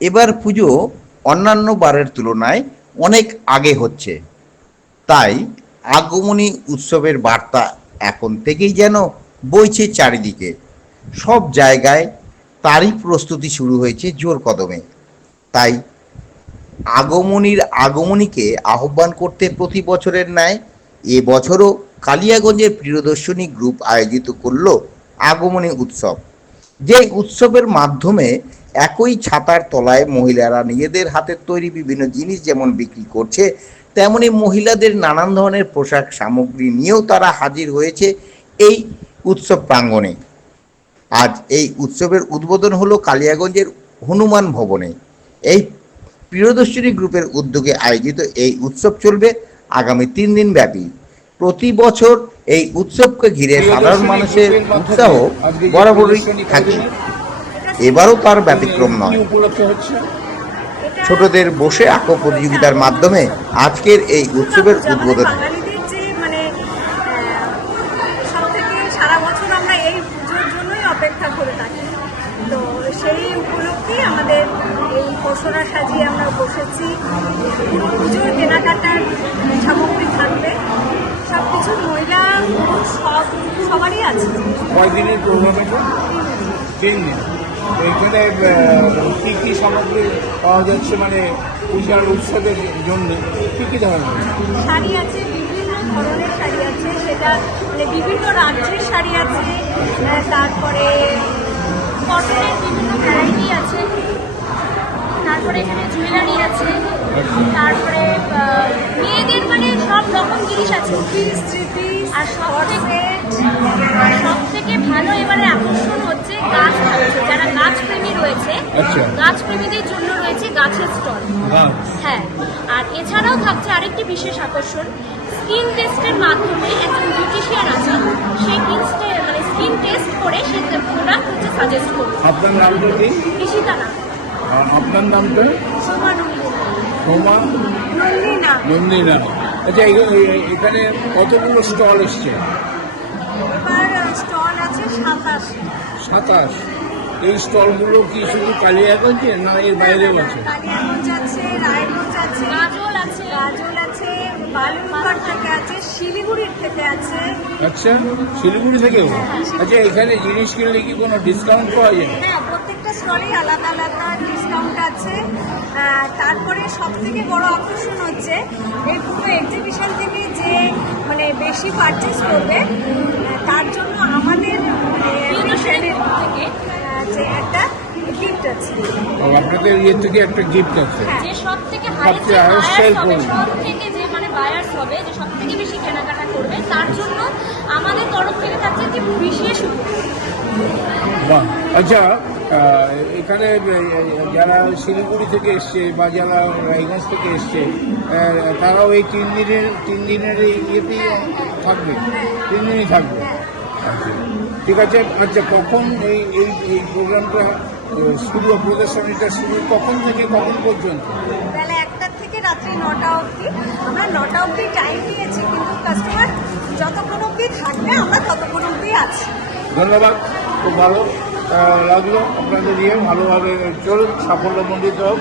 এবার পুজো অন্যান্য বারের তুলনায় অনেক আগে হচ্ছে। তাই আগমনী উৎসবের বার্তা এখন থেকেই যেন বইছে চারিদিকে। সব জায়গায় তারই প্রস্তুতি শুরু হয়েছে জোর কদমে। তাই আগমনীর আগমনীকে আহ্বান করতে প্রতি বছরের ন্যায় এবছরও কালিয়াগঞ্জের প্রিয়দর্শনী গ্রুপ আয়োজিত করল আগমনী উৎসব। যে উৎসবের মাধ্যমে একই ছাতার তলায় মহিলারা নিজেদের হাতের তৈরি বিভিন্ন জিনিস যেমন বিক্রি করছে, তেমনি মহিলাদের নানান ধরনের পোশাক সামগ্রী নিয়েও তারা হাজির হয়েছে এই উৎসব প্রাঙ্গণে। আজ এই উৎসবের উদ্বোধন হলো কালিয়াগঞ্জের হনুমান ভবনে। এই প্রিয়দর্শিনী গ্রুপের উদ্যোগে আয়োজিত এই উৎসব চলবে আগামী তিন দিন ব্যাপী। প্রতি বছর এই উৎসবকে ঘিরে সাধারণ মানুষের উৎসাহ বরাবরই থাকে। এবারও তার ব্যতিক্রম নয়। হচ্ছে? ছোটদের বসে আঁকো প্রতিযোগিতার মাধ্যমে আজকের এই উৎসবের উদ্বোধন। বাঙালিদের সব সারা বছর এই জন্যই অপেক্ষা করে থাকি। তো সেই উপলক্ষে আমাদের এই পশরা সাজিয়ে আমরা বসেছি। পুরো পুজোর কেনাকাটার সামগ্রী থাকবে। সব কিছু মহিলা সব সবারই আছে। কয়দিনের প্রোগ্রাম এটা? তিন দিন। এখানে কি কি সামগ্রী পাওয়া যাচ্ছে? মানে পূজার উৎসবের জন্য কি কি ধরনের? শাড়ি আছে বিভিন্ন ধরনের শাড়ি আছে। সেটা মানে বিভিন্ন রাজ্যের শাড়ি আছে তারপরে কটনের বিভিন্ন ভ্যারাইটি আছে। তারপরে এখানে জুয়েলারি আছে। তারপরে মেয়েদের মানে সব রকম জিনিস আছে। আর সব থেকে গাছ প্রেমীদের জন্য রয়েছে গাছের স্টল। হ্যাঁ আর এছাড়াও থাকছে আরেকটি বিশেষ আকর্ষণ স্কিন টেস্টের মাধ্যমে একজন বিউটিশিয়ান আছে সেই টেস্টে মানে স্কিন টেস্ট করে সে প্রোডাক্ট হচ্ছে সাজেস্ট করবে আপনার নামটা কি? ঋষিকা না আপনার নামটা? সোমা সোমা নন্দিনা নন্দিনা আচ্ছা এখানে কতগুলো স্টল এসছে? এবার স্টল আছে সাতাশ। সাতাশ। এই স্টলগুলো কি শুধু কালিয়াগঞ্জে না এর বাইরেও আছে কালিয়াগঞ্জ আছে রায়গঞ্জ আছে গাজল আছে। গাজল আছে বালুরঘাট থেকে আছে শিলিগুড়ির থেকে আছে। আচ্ছা শিলিগুড়ি থেকেও? আচ্ছা এখানে জিনিস কিনলে কি কোনো ডিসকাউন্ট পাওয়া যায়? হ্যাঁ প্রত্যেকটা স্টলেই আলাদা আলাদা ডিসকাউন্ট আছে। তারপরে সব থেকে বড় আকর্ষণ হচ্ছে এই পুরো এক্সিবিশন থেকে যে মানে বেশি পারচেস করবে তার জন্য আমাদের চ্যানেল থেকে যে একটা গিফট আছে। আপনাদের ইয়ে থেকে একটা গিফট আছে। যে সব থেকে সবচেয়ে highest করবে। সব থেকে যে মানে বায়ার্স হবে যে সব থেকে বেশি কেনাকাটা করবে তার জন্য আমাদের তরফ থেকে থাকছে যে বিশেষ বাহ। আচ্ছা এখানে যারা শিলিগুড়ি থেকে এসছে বা যারা রায়গঞ্জ থেকে এসছে তারাও এই তিন দিনের তিন দিনের এই ইয়েতেই থাকবে? তিন দিনই থাকবে? আচ্ছা। ঠিক আছে? আচ্ছা কখন এই এই এই প্রোগ্রামটা শুরু প্রদর্শনীটা শুরু কখন থেকে কখন পর্যন্ত? বেলা একটার থেকে রাত্রি নটা অবধি। আমরা নটা অবধি টাইম দিয়েছি কিন্তু কাস্টমার যতক্ষণ অবধি থাকবে আমরা ততক্ষণ অবধি আছি। ধন্যবাদ খুব ভালো লাগল আপনাদের দিয়ে ভালোভাবে চলুন সাফল্যমণ্ডিত হোক।